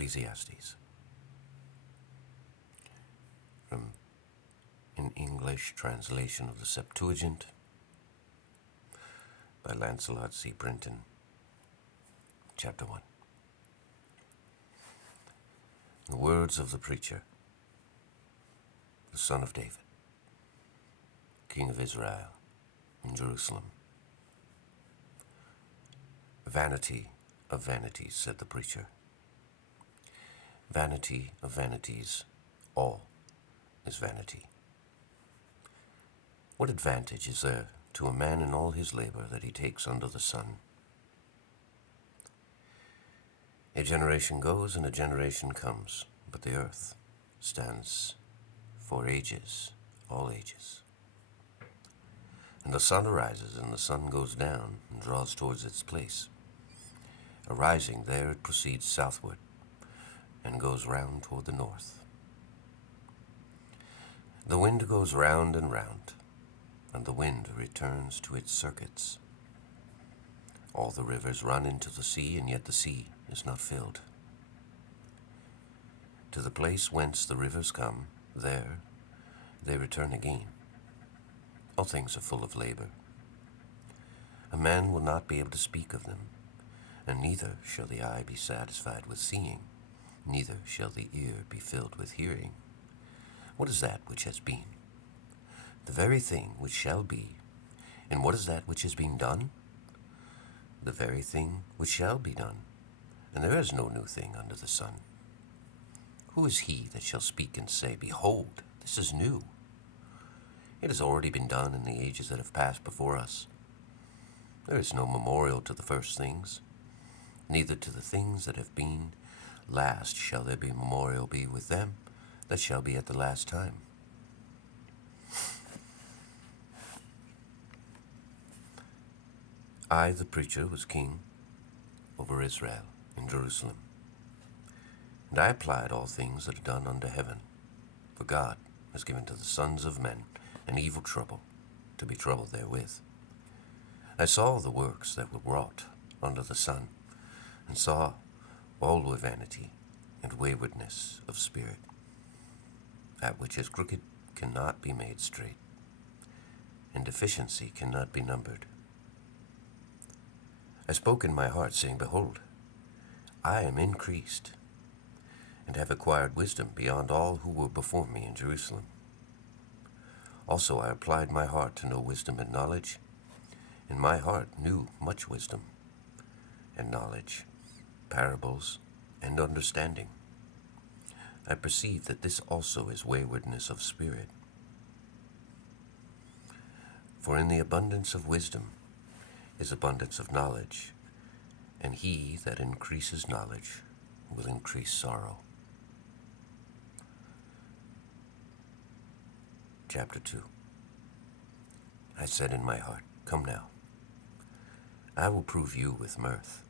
Ecclesiastes, from an English translation of the Septuagint by Lancelot C. Brenton, Chapter 1. The words of the preacher, the son of David, king of Israel, in Jerusalem. Vanity of vanities, said the preacher. Vanity of vanities, all is vanity. What advantage is there to a man in all his labor that he takes under the sun? A generation goes and a generation comes, but the earth stands for ages, all ages. And the sun arises and the sun goes down and draws towards its place. Arising there, it proceeds southward and goes round toward the north. The wind goes round and round, and the wind returns to its circuits. All the rivers run into the sea, and yet the sea is not filled. To the place whence the rivers come, there they return again. All things are full of labor. A man will not be able to speak of them, and neither shall the eye be satisfied with seeing, neither shall the ear be filled with hearing. What is that which has been? The very thing which shall be. And what is that which has been done? The very thing which shall be done. And there is no new thing under the sun. Who is he that shall speak and say, Behold, this is new? It has already been done in the ages that have passed before us. There is no memorial to the first things, neither to the things that have been. Last shall there be memorial be with them that shall be at the last time. I, the preacher, was king over Israel in Jerusalem, and I applied all things that are done under heaven, for God has given to the sons of men an evil trouble, to be troubled therewith. I saw the works that were wrought under the sun, and saw all were vanity and waywardness of spirit. That which is crooked cannot be made straight, and deficiency cannot be numbered. I spoke in my heart, saying, Behold, I am increased, and have acquired wisdom beyond all who were before me in Jerusalem. Also I applied my heart to know wisdom and knowledge, and my heart knew much wisdom and knowledge, parables, and understanding. I perceive that this also is waywardness of spirit. For in the abundance of wisdom is abundance of knowledge, and he that increases knowledge will increase sorrow. Chapter 2. I said in my heart, Come now, I will prove you with mirth.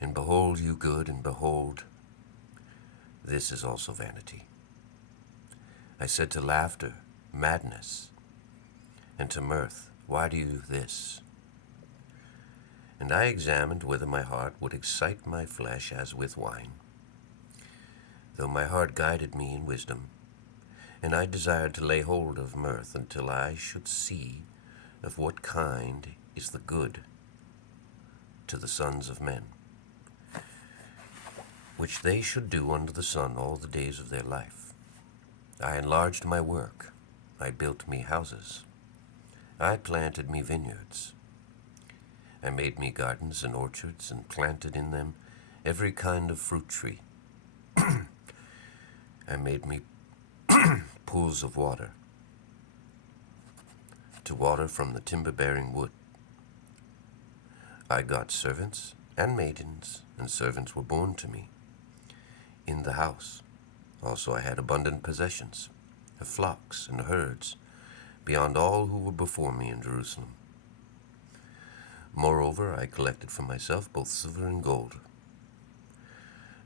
And behold you good, and behold, this is also vanity. I said to laughter, madness, and to mirth, why do you this? And I examined whether my heart would excite my flesh as with wine, though my heart guided me in wisdom, and I desired to lay hold of mirth until I should see of what kind is the good to the sons of men, which they should do under the sun all the days of their life. I enlarged my work, I built me houses, I planted me vineyards, I made me gardens and orchards, and planted in them every kind of fruit tree. I made me pools of water, to water from the timber-bearing wood. I got servants and maidens, and servants were born to me in the house. Also I had abundant possessions, of flocks and herds, beyond all who were before me in Jerusalem. Moreover, I collected for myself both silver and gold,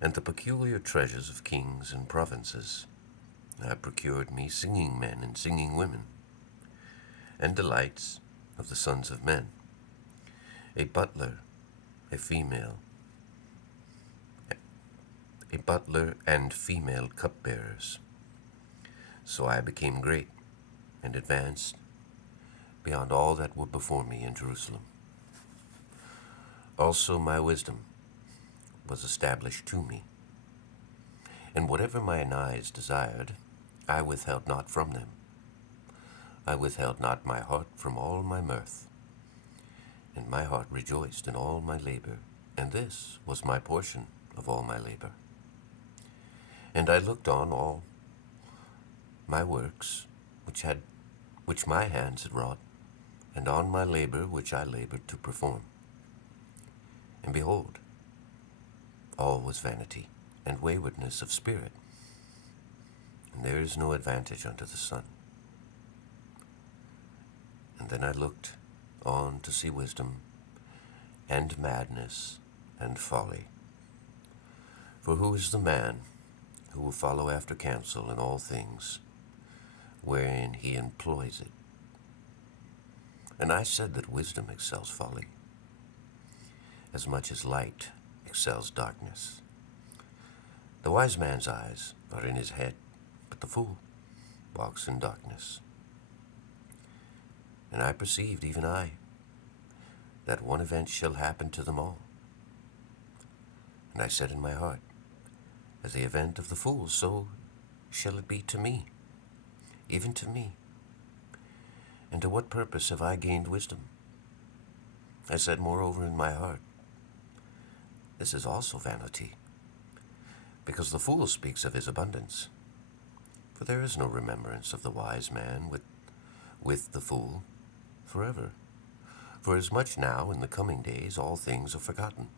and the peculiar treasures of kings and provinces. I procured me singing men and singing women, and delights of the sons of men, a butler, a female, a butler and female cupbearers. So I became great and advanced beyond all that were before me in Jerusalem. Also my wisdom was established to me, and whatever mine eyes desired, I withheld not from them. I withheld not my heart from all my mirth, and my heart rejoiced in all my labor, and this was my portion of all my labor. And I looked on all my works which my hands had wrought, and on my labor which I labored to perform. And behold, all was vanity and waywardness of spirit, and there is no advantage under the sun. And then I looked on to see wisdom, and madness, and folly. For who is the man who will follow after counsel in all things, wherein he employs it? And I said that wisdom excels folly, as much as light excels darkness. The wise man's eyes are in his head, but the fool walks in darkness. And I perceived, even I, that one event shall happen to them all. And I said in my heart, as the event of the fool, so shall it be to me, even to me. And to what purpose have I gained wisdom? I said moreover in my heart, this is also vanity, because the fool speaks of his abundance. For there is no remembrance of the wise man with the fool forever. For as much now in the coming days all things are forgotten.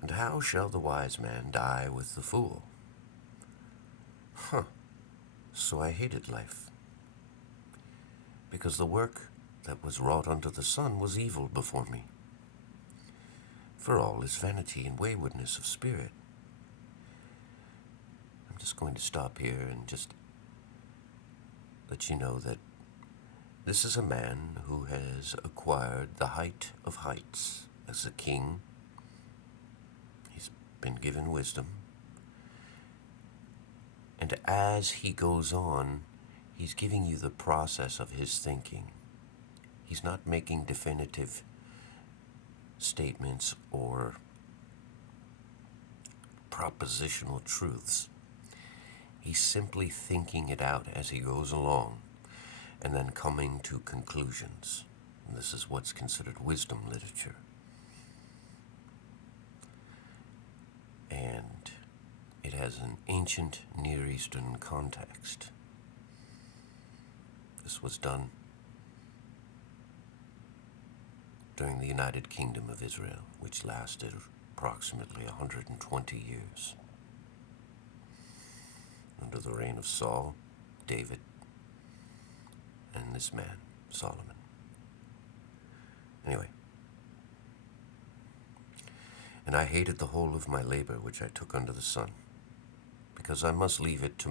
And how shall the wise man die with the fool? So I hated life, because the work that was wrought under the sun was evil before me. For all is vanity and waywardness of spirit. I'm just going to stop here and just let you know that this is a man who has acquired the height of heights as a king. He's been given wisdom. And as he goes on, he's giving you the process of his thinking. He's not making definitive statements or propositional truths. He's simply thinking it out as he goes along and then coming to conclusions. And this is what's considered wisdom literature. And it has an ancient Near Eastern context. This was done during the United Kingdom of Israel, which lasted approximately 120 years. Under the reign of Saul, David, and this man, Solomon. Anyway, and I hated the whole of my labor which I took under the sun, because I must leave it to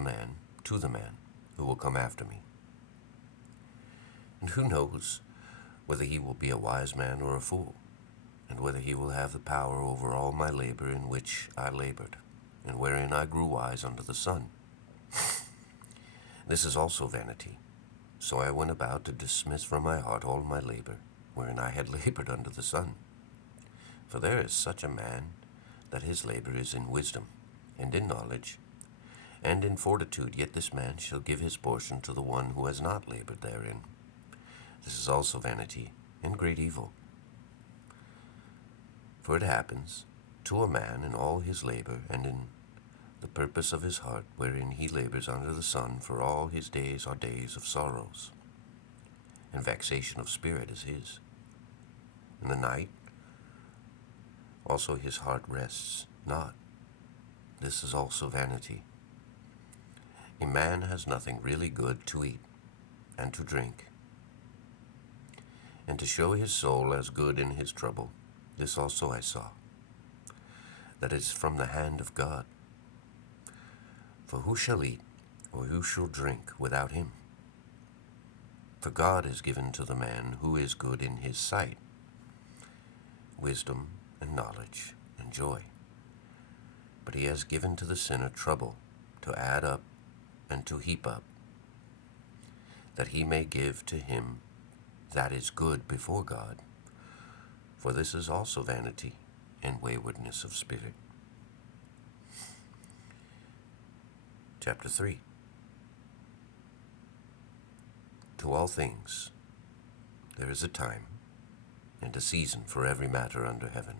the man who will come after me. And who knows whether he will be a wise man or a fool, and whether he will have the power over all my labor in which I labored, and wherein I grew wise under the sun. This is also vanity. So I went about to dismiss from my heart all my labor, wherein I had labored under the sun. For there is such a man that his labor is in wisdom, and in knowledge, and in fortitude, yet this man shall give his portion to the one who has not labored therein. This is also vanity and great evil. For it happens to a man in all his labor and in the purpose of his heart, wherein he labors under the sun, for all his days are days of sorrows, and vexation of spirit is his. In the night also his heart rests not. This is also vanity. A man has nothing really good to eat and to drink, and to show his soul as good in his trouble. This also I saw, that it is from the hand of God. For who shall eat, or who shall drink without him? For God is given to the man who is good in his sight, wisdom and knowledge and joy. but he has given to the sinner trouble to add up and to heap up, that he may give to him that is good before God. For this is also vanity and waywardness of spirit. Chapter 3. To all things there is a time and a season for every matter under heaven.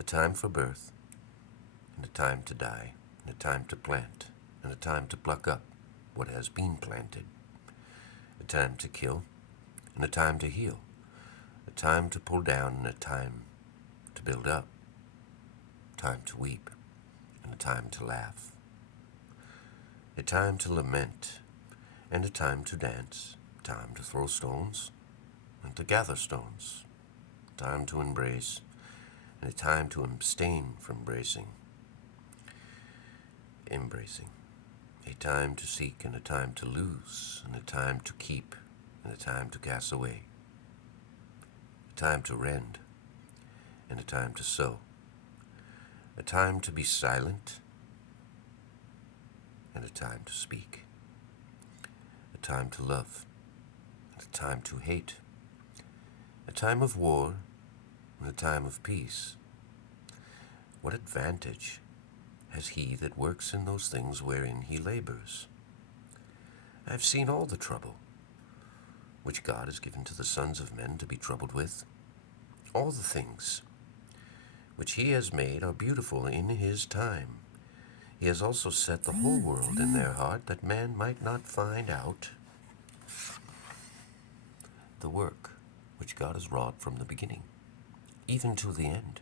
A time for birth, and a time to die, and a time to plant, and a time to pluck up what has been planted. A time to kill, and a time to heal. A time to pull down, and a time to build up. A time to weep, and a time to laugh. A time to lament, and a time to dance. A time to throw stones, and to gather stones. A time to embrace, and a time to abstain from embracing. A time to seek, and a time to lose, and a time to keep, and a time to cast away. A time to rend, and a time to sow. A time to be silent, and a time to speak. A time to love, and a time to hate. A time of war, and a time of peace. What advantage has he that works in those things wherein he labors? I have seen all the trouble which God has given to the sons of men to be troubled with. All the things which he has made are beautiful in his time. He has also set the whole world in their heart, that man might not find out the work which God has wrought from the beginning, even to the end.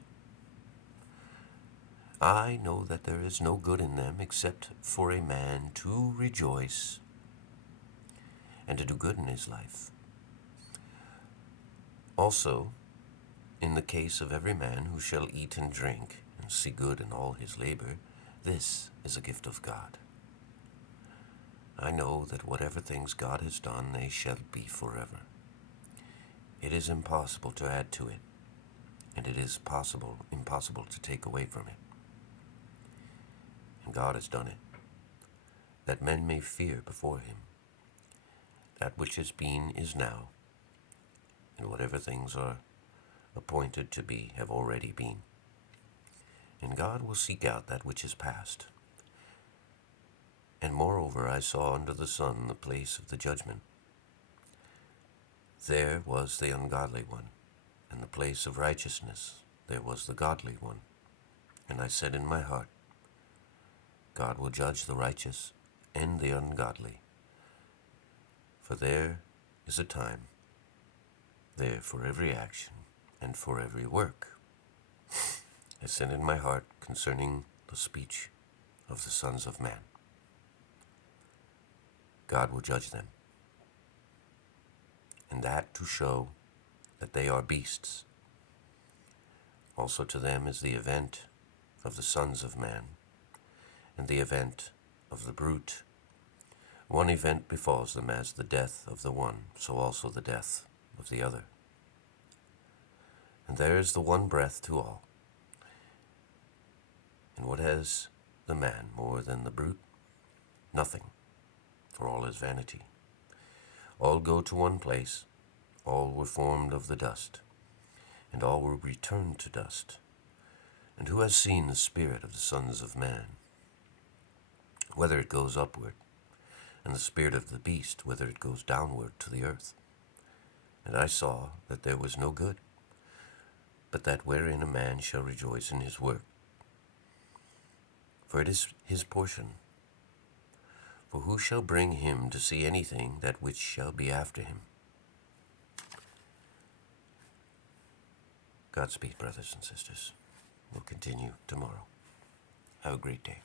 I know that there is no good in them except for a man to rejoice and to do good in his life. Also, in the case of every man who shall eat and drink and see good in all his labor, this is a gift of God. I know that whatever things God has done, they shall be forever. It is impossible to add to it, and it is impossible to take away from it. And God has done it, that men may fear before him. That which has been is now, and whatever things are appointed to be have already been. And God will seek out that which is past. And moreover I saw under the sun the place of the judgment. There was the ungodly one, and the place of righteousness there was the godly one. And I said in my heart, God will judge the righteous and the ungodly. For there is a time there for every action and for every work. I said in my heart concerning the speech of the sons of man, God will judge them, and that to show that they are beasts. Also to them is the event of the sons of man, and the event of the brute. One event befalls them as the death of the one, so also the death of the other. And there is the one breath to all. And what has the man more than the brute? Nothing, for all is vanity. All go to one place, all were formed of the dust, and all will return to dust. And who has seen the spirit of the sons of man? Whether it goes upward, and the spirit of the beast, whether it goes downward to the earth. And I saw that there was no good, but that wherein a man shall rejoice in his work. For it is his portion. For who shall bring him to see anything that which shall be after him? Godspeed, brothers and sisters. We'll continue tomorrow. Have a great day.